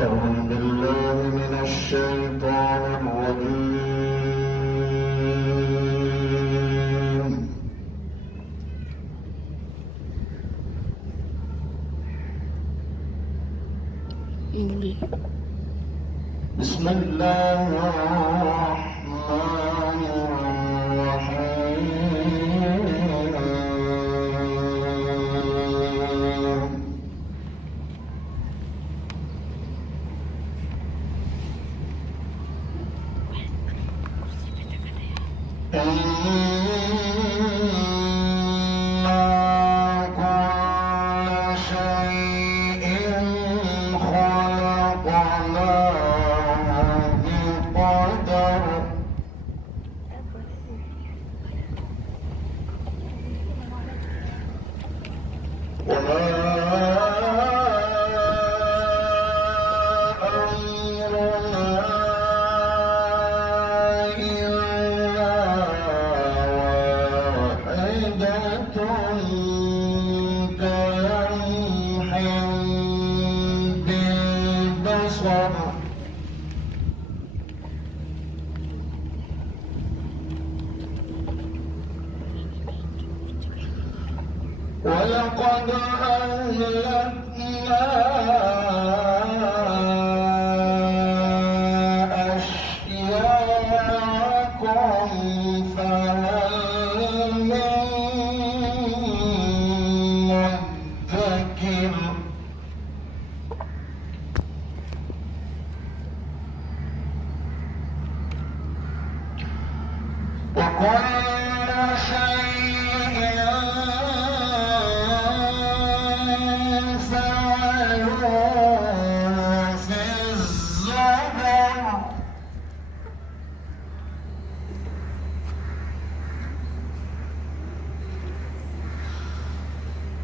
أعوذ بالله من الشيطان الرجيم بسم الله الرحمن ولقد أهلكنا أشياءكم فهل من مدكر وكل شيء في الزبر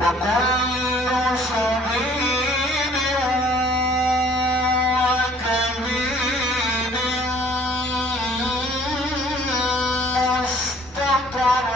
وكل صغير وكبير مستقر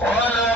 قال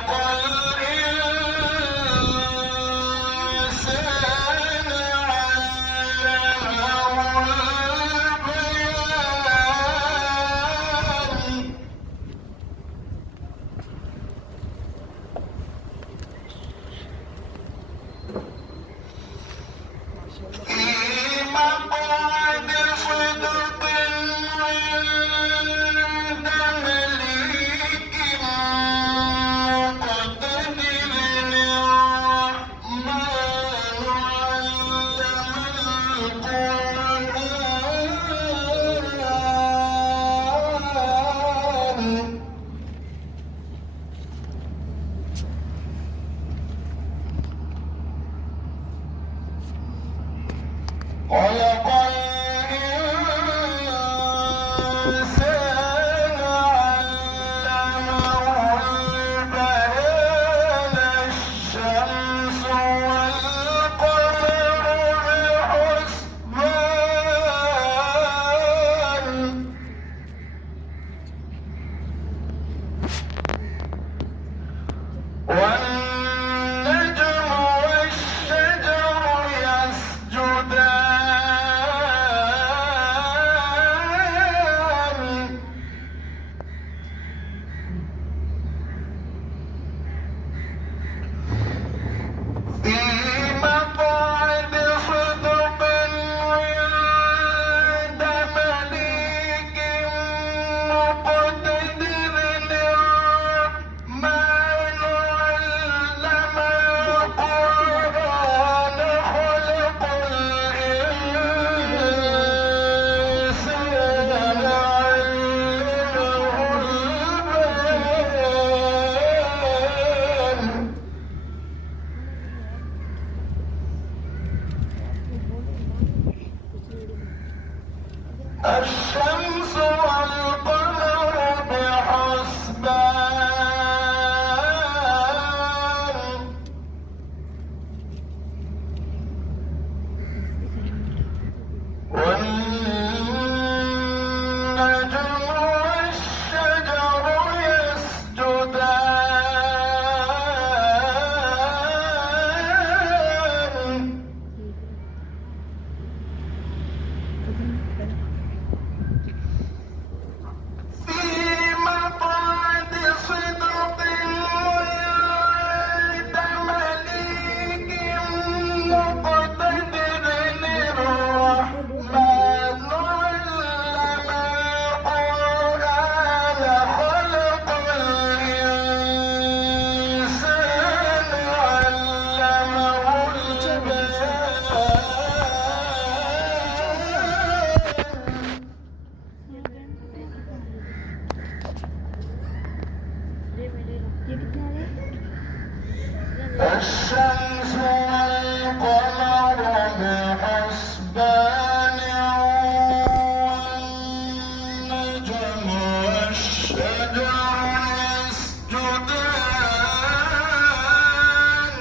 والشمس والقمر بحسبان والنجم والشجر يسجدان في مقعد صدق عند مليك مقتدر الرحمن علم القرآن خلق الإنسان علمه البيان الشمس والقمر بحسبان والنجم والشجر يسجدان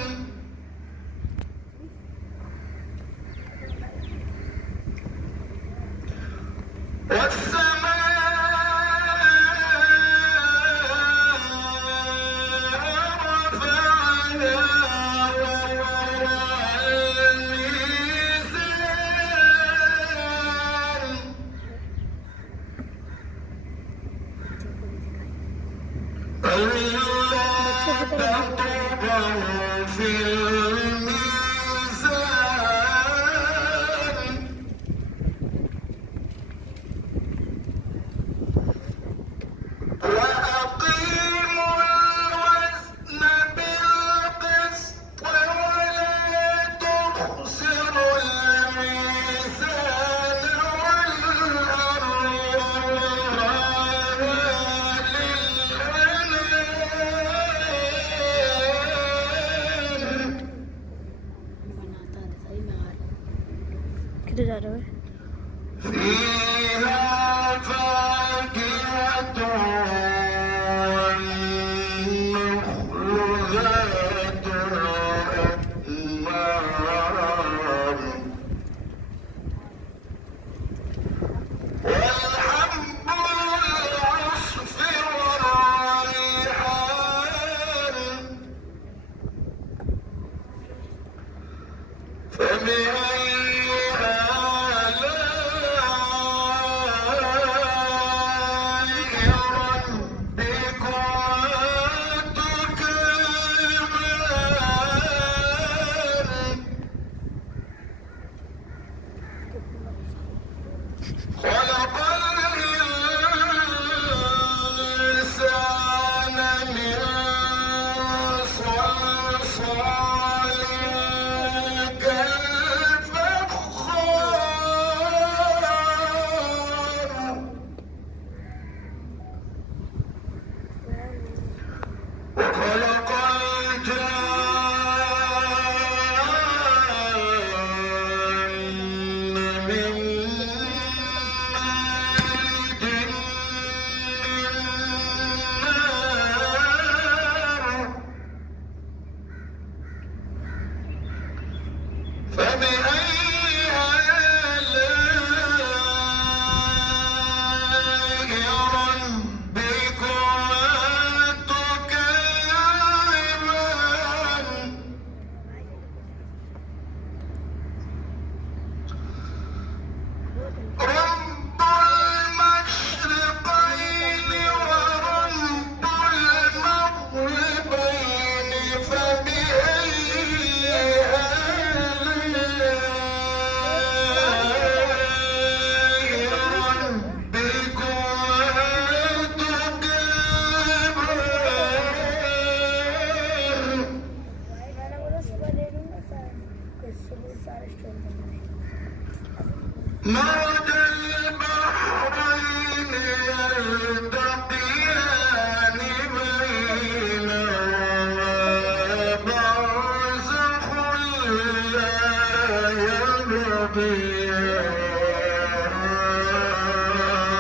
في الميزان وأقيموا الوزن بالقسط ولا تخسروا الميزان كده ده فيها فاكهة والنخل ذات الأكمام والحب العصف والريحان فبأي خلق الإنسان من صلصال كالفخار وخلق الجان من فبأي آلاء ربكما تكذبان رب المشرقين ورب المغربين فبأي مرج البحرين يلتقيان بينهما برزخ لا يبغيان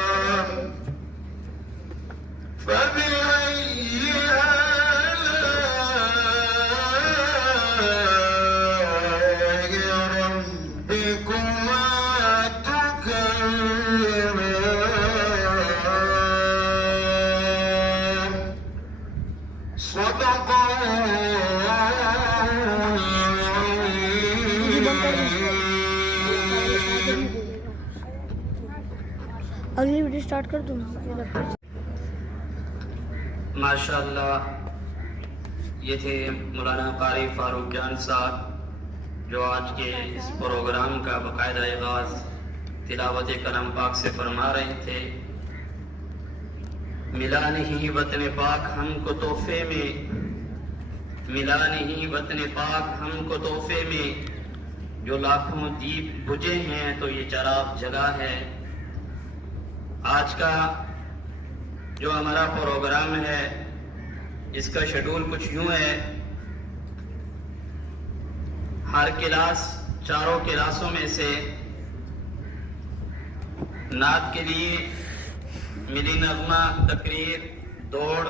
اسٹارٹ کر دوں؟ ماشاءاللہ یہ تھے مولانا قاری فاروق جان صاحب جو آج کے اس پروگرام کا باقاعدہ آغاز تلاوت کلام پاک سے فرما رہے تھے. ملا نہیں وطن پاک ہم کو تحفے میں، ملا نہیں وطن پاک ہم کو تحفے میں، جو لاکھوں دیپ بجھے ہیں تو یہ چراغ جگا ہے. آج کا جو ہمارا پروگرام ہے اس کا شیڈول کچھ یوں ہے. ہر کلاس، چاروں کلاسوں میں سے نعت کے لیے ملی نغمہ، تقریر، دوڑ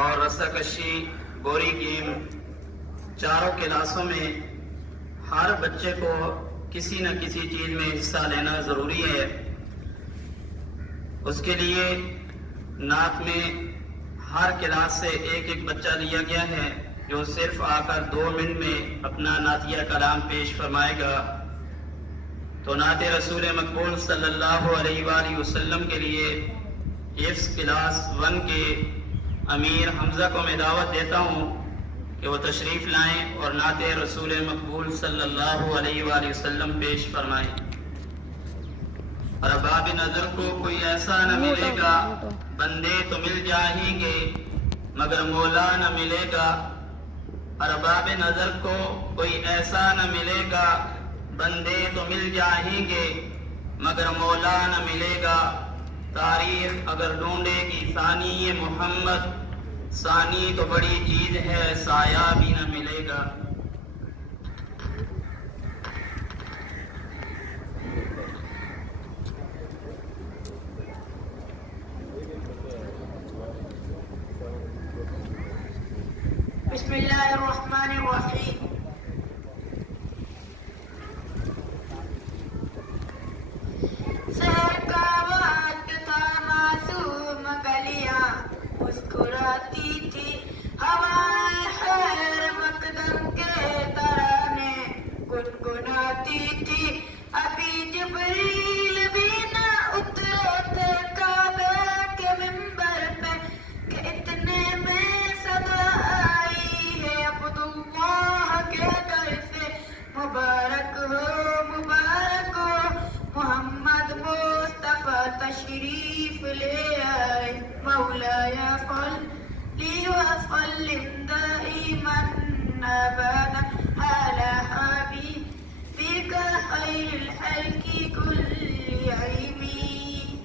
اور رسہ کشی، بوری گیم، چاروں کلاسوں میں ہر بچے کو کسی نہ کسی چیز میں حصہ لینا ضروری ہے. اس کے لیے نعت میں ہر کلاس سے ایک ایک بچہ لیا گیا ہے جو صرف آ کر 2 منٹ میں اپنا نعتیہ کلام پیش فرمائے گا. تو نعت رسول مقبول صلی اللہ علیہ وآلہ وسلم کے لیے حفظ کلاس 1 کے امیر حمزہ کو میں دعوت دیتا ہوں کہ وہ تشریف لائیں اور نعت رسول مقبول صلی اللہ علیہ وآلہ وسلم پیش فرمائیں. اور ارباب نظر کو کوئی ایسا نہ ملے گا، بندے تو مل جائیں گے مگر مولا نہ ملے گا. ارباب نظر کو کوئی ایسا نہ ملے گا، بندے تو مل جائیں گے مگر مولا نہ ملے گا. تاریخ اگر ڈھونڈے گی ثانی محمد، ثانی تو بڑی چیز ہے سایہ بھی نہ ملے گا. بسم اللہ الرحمن الرحیم. سحر کا وقت تھا، معصوم گلیاں مسکراتی تھی، ہوائیں خیر مقدم کے ترانے گنگناتی تھی. ابھی جبریل بھی نہ اترے تھے کعبے کے منبر پہ کہ اتنے میں صدا آئی ہے عبداللہ کے در سے. مبارک ہو محمد مصطفیٰ تشریف لے آئے. مولایا صلی وسلم دائما ابدا علی حبیبک خیر الخلق کل عیمی.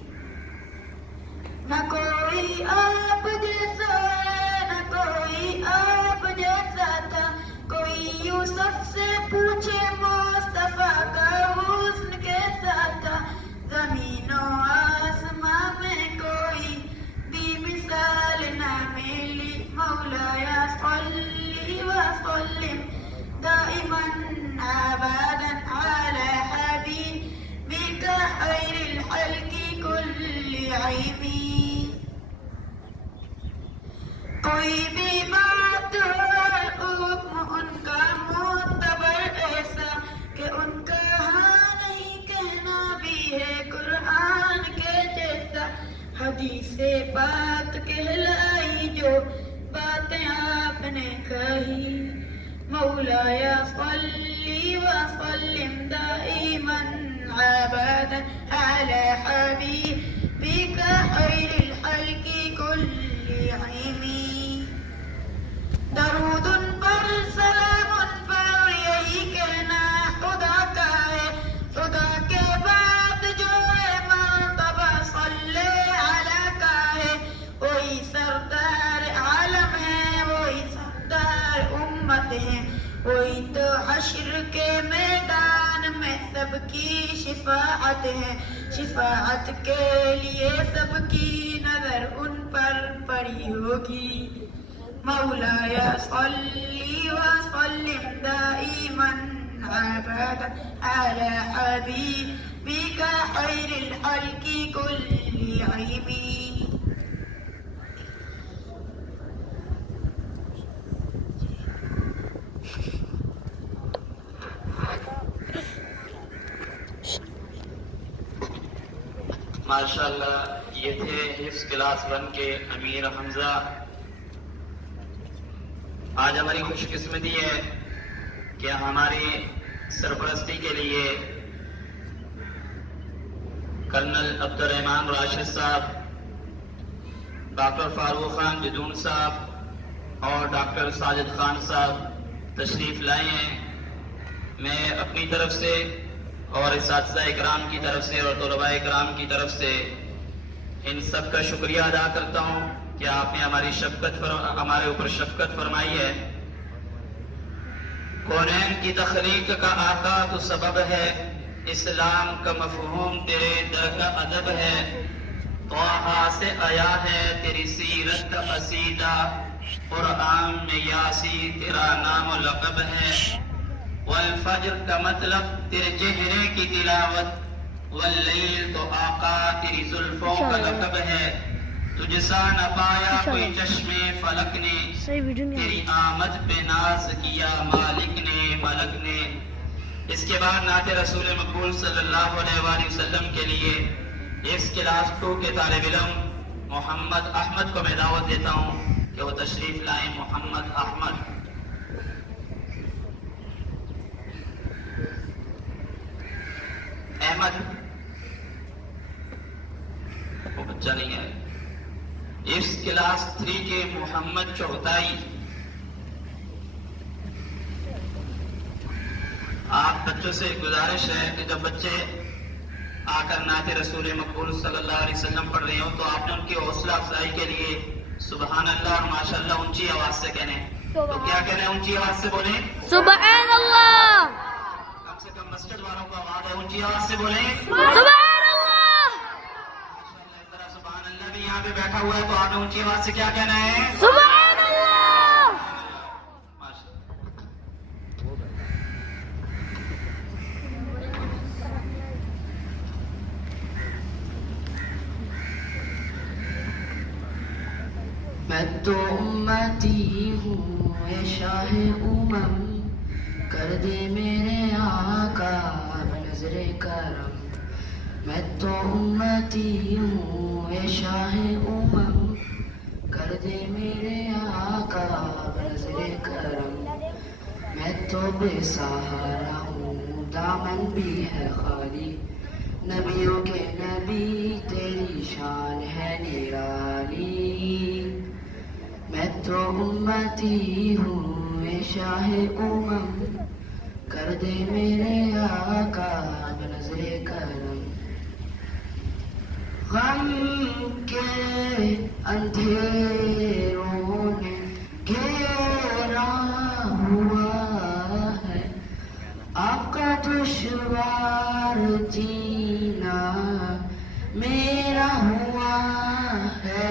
نہ کوئی آپ جیسا ہے، نہ کوئی آپ جیسا تھا. کوئی یوسف سے پوچھے مصطفیٰ کا حسن کیسا تھا. زمین و آسمان میں کوئی بھی مثال نہ ملی. مولایا صلی وسلم دائما ابدا علی حبیبک خیر الخلق کل عیمی. کوئی بھی بات ہو حکم ان کا معتبر ایسا کہ ان کا ہاں نہیں کہنا بھی ہے قرآن کے جیسا. حدیث بات کہلائی جو باتیں آپ نے کہی. مولایا صلی وسلم دائما ابدا علی حبیبک خیر الخلق کل عیمی. درود ان پر، سلام ان پر، یہی کہنا خدا کا ہے. خدا کے بعد جو ہے مرتبہ صلی علی کا ہے. وہی سردار عالم ہے، وہی سردار امت ہے. وہی تو حشر کے میدان میں سب کی شفاعت ہے. شفاعت کے لیے سب کی نظر ان پر پڑی ہوگی. مولایا صلی وسلم دائما ابدا علی حبیبک خیر الخلق کل عیمی. ماشاءاللہ یہ تھے حفظ کلاس 1 کے امیر حمزہ. آج ہماری خوش قسمتی ہے کہ ہماری سرپرستی کے لیے کرنل عبدالرحمان راشد صاحب، ڈاکٹر فاروق خان جدون صاحب اور ڈاکٹر ساجد خان صاحب تشریف لائے ہیں. میں اپنی طرف سے اور اساتذہ اکرام کی طرف سے اور طلباء اکرام کی طرف سے ان سب کا شکریہ ادا کرتا ہوں کہ آپ نے ہمارے اوپر شفقت فرمائی ہے. کونین کی تخلیق کا آقا تو سبب ہے، اسلام کا مفہوم تیرے در کا ادب ہے. طٰہٰ سے آیا ہے تیری سیرت کا قصیدہ، قرآن میں یاسی تیرا نام و لقب ہے. والفجر کا مطلب تیرے چہرے کی تلاوت، واللیل تو آقا تیری زلفوں کا لقب ہے. تجھ سا نہ پایا کوئی چشمے فلک نے، تیری آمد پہ ناز کیا مالک نے ملک نے. اس کے بعد نعت رسول مقبول صلی اللہ علیہ وآلہ وسلم کے لیے اس کلاس 2 کے طالب علم محمد احمد کو میں دعوت دیتا ہوں کہ وہ تشریف لائیں. محمد احمد. احمد وہ بچہ نہیں ہے. اس کلاس 3 کے محمد چوتائی. آپ بچوں سے گزارش ہے کہ جب بچے آ کر نعت رسول مقبول صلی اللہ علیہ وسلم پڑھ رہے ہوں تو آپ نے ان کی حوصلہ افزائی کے لیے سبحان اللہ اور ماشاء اللہ اونچی آواز سے کہنے. تو کیا کہنا ہے؟ اونچی آواز سے بولیں سبحان اللہ. کم سے کم مسجد والوں کو آواز ہے، اونچی آواز سے بولیں سبحان اللہ. سبحان اللہ بھی یہاں پہ بیٹھا ہوا ہے تو آپ نے اونچی آواز سے کیا کہنا ہے؟ سبحان اللہ. میں تو امتی ہوں اے شاہ امم، کر دے میرے آقا بنظر کرم. میں تو امتی ہوں اے شاہ امم، کر دے میرے آقا بنظر کرم. میں تو بے سہارا ہوں دامن بھی ہے خالی، نبیوں کے نبی تیری شان ہے نرالی. میں تو امتی ہوں اے شاہ امم، کر دے میرے آقا بنظر کرم. غم کے اندھیروں نے گھیرا ہوا ہے، آقا دشوار جینا میرا ہوا ہے.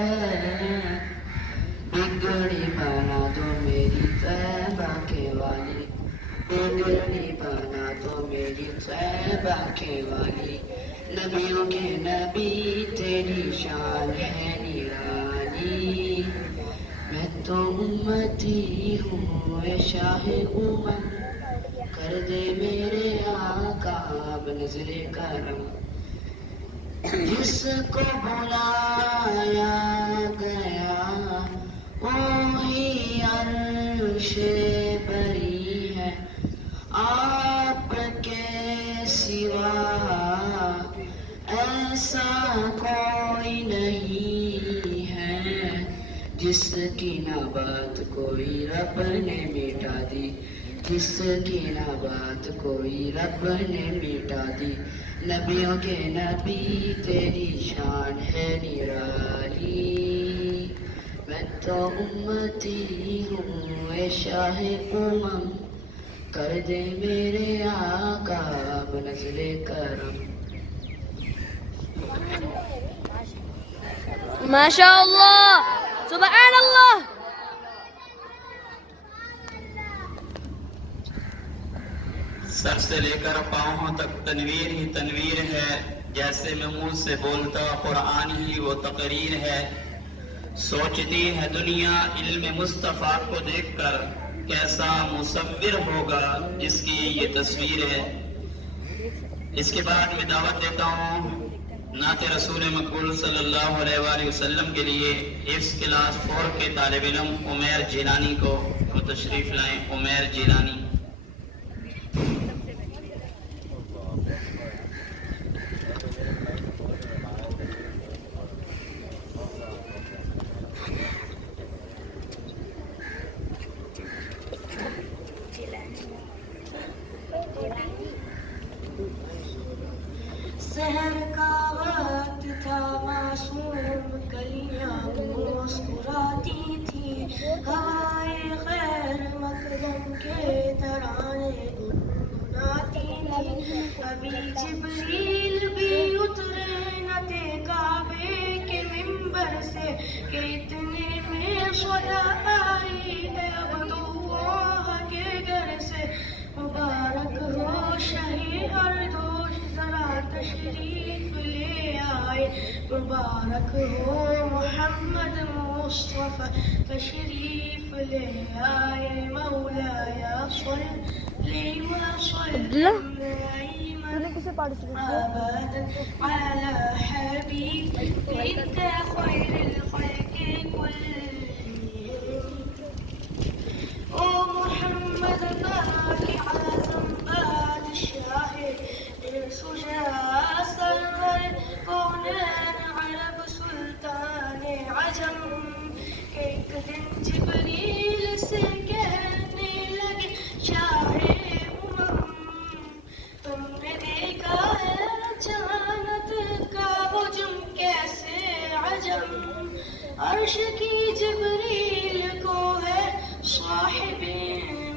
بگڑی بنا دو میری طیبہ کے والی، بگڑی بنا دو میری طیبہ کے والی. نبیوں کے نبی تیری شان ہے نرالی. میں تو امتی ہوں اے شاہ امم، کر دے میرے آقا بنظر کرم. جس کو بلایا گیا وہی عرش بری ہے، آپ کے سوا ایسا کوئی نہیں ہے. جس کی نہ بات کوئی رب نے مٹا دی، جس کی نہ بات کوئی رب نے مٹا دی. نبیوں کے نبی تیری شان ہے نرالی. میں تو امتی ہوں اے شاہ امم، کر دے میرے آقا بنظر کرم. ماشاء اللہ. سبحان اللہ. سر سے لے کر پاؤں تک تنویر ہی تنویر ہے، جیسے میں منہ سے بولتا قرآن ہی وہ تقریر ہے. سوچتی ہے دنیا علم مصطفیٰ کو دیکھ کر، کیسا مصور ہوگا جس کی یہ تصویر ہے. اس کے بعد میں دعوت دیتا ہوں نعت رسول مقبول صلی اللہ علیہ وآلہ وسلم کے لیے حفظ کلاس 4 کے طالب علم عمیر جیلانی کو تشریف لائیں. عمیر جیلانی. سحر کا وقت تھا معصوم کلیاں مسکراتی تھی ہوائے خیر مقدم کے ترانے گنگناتی تھی ابھی جبریل بھی اترے نہ تھے کعبے کے منبر سے کہ اتنے میں صدا آئی ہے عبداللہ کے گھر سے مبارک ہو شہی ہر دوش ذرا تشریف لے آئے مبارک ہو محمد مصطفیٰ تشریف لے آئے مولایا صلی وسلم دائما ابدا على حبيبك خير الخلق كلهم او محمد باقي اعظم بادشاہ شجاع سرور کونین عرب سلطان عجم ایک دن جبریل سے کہنے لگے شاہ تم نے دیکھا ہے جانت کا حجم کیسے عجم عرش کی جبریل کو ہے صاحب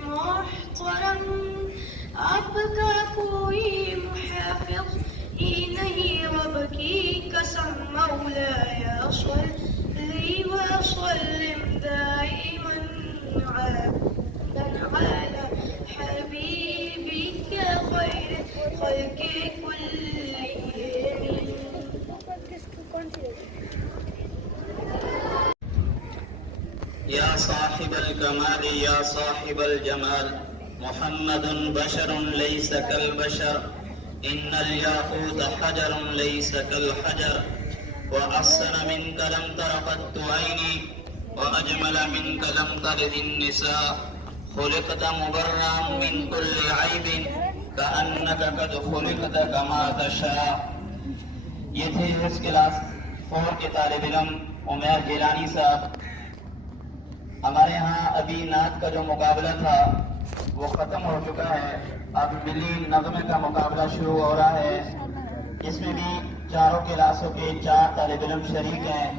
محترم آپ کا کوئی محافظ ہی نہیں رب کی قسم مولایا صلی وسلم دائما على حبيبك خير خلق كلهم. یا صاحب الکمال یا صاحب الجمال محمد بشر لیس کالبشر ان الیاقوت حجر لیس کالحجر واحسن منک لم تر قط عینی واجمل منک لم تلد النساء خلقت مبرا من كل عیب کأنک قد خلقت کما تشاء. یہ تھے حفظ کلاس 4 کے طالب علم عمیر جیلانی صاحب. ہمارے ہاں ابھی نعت کا جو مقابلہ تھا وہ ختم ہو چکا ہے. اب ملی نغمے کا مقابلہ شروع ہو رہا ہے. اس میں بھی چاروں کلاسوں کے 4 طالب علم شریک ہیں.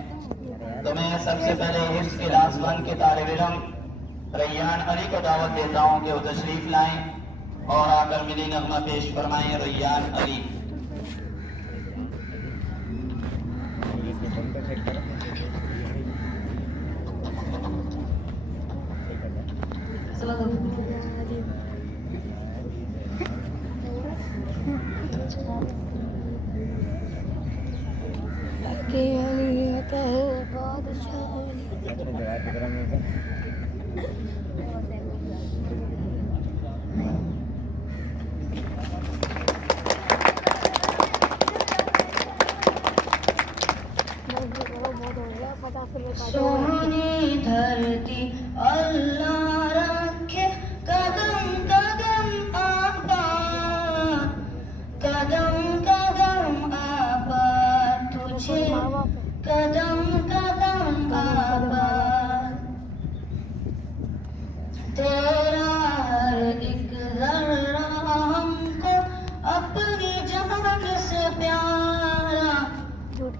تو میں سب سے پہلے حفظ کلاس 1 کے طالب علم ریان علی کو دعوت دیتا ہوں کہ وہ تشریف لائیں اور آ کر ملی نغمہ پیش فرمائیں. ریان علی. سونی دھرتی اللہ رکھے قدم قدم آباد قدم قدم آباد تجھے قدم قدم آباد تیرا ہر ایک ذرہ ہم کو اپنی جان سے پیارا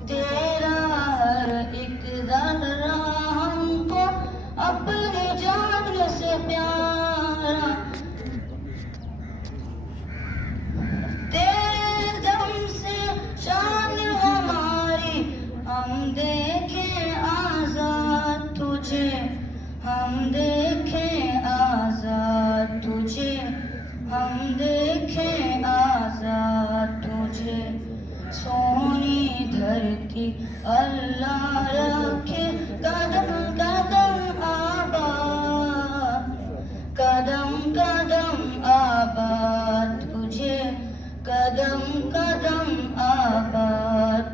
تیرا ہر ایک ذرہ ہم کو اپنی جان سے پیارا تیرے دم سے شان ہماری ہم دیکھیں آزاد تجھے ہم دیکھیں آزاد تجھے ہم دیکھیں آزاد تجھے سونی دھرتی اللہ رکھے قدم قدم آباد قدم قدم آباد تجھے قدم قدم آباد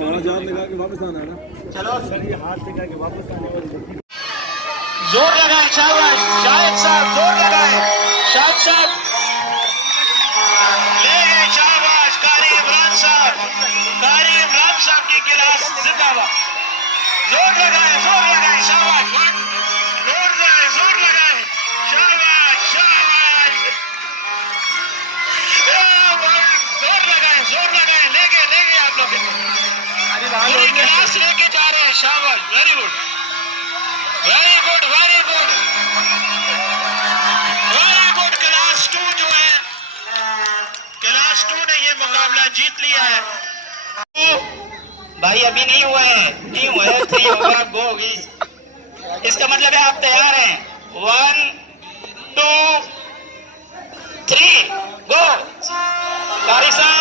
چلو زور لگائیں شاہد صاحب زور لگائیں شاہد صاحب لے گئے شاہباز قاری عمران صاحب کی کلاس زندہ باد زور لگائیں شاہباز زور لگائیں شاہباز زور لگائیں لے گئے آپ لوگ پوری کلاس لے کے جا رہے ہیں شاہباز ویری گڈ کلاس 2 جو ہے کلاس 2 نے یہ مقابلہ جیت لیا ہے بھائی ابھی نہیں ہوا ہے 3 ہوگا گو اس کا مطلب ہے آپ تیار ہیں 1 2 3 گو طارق صاحب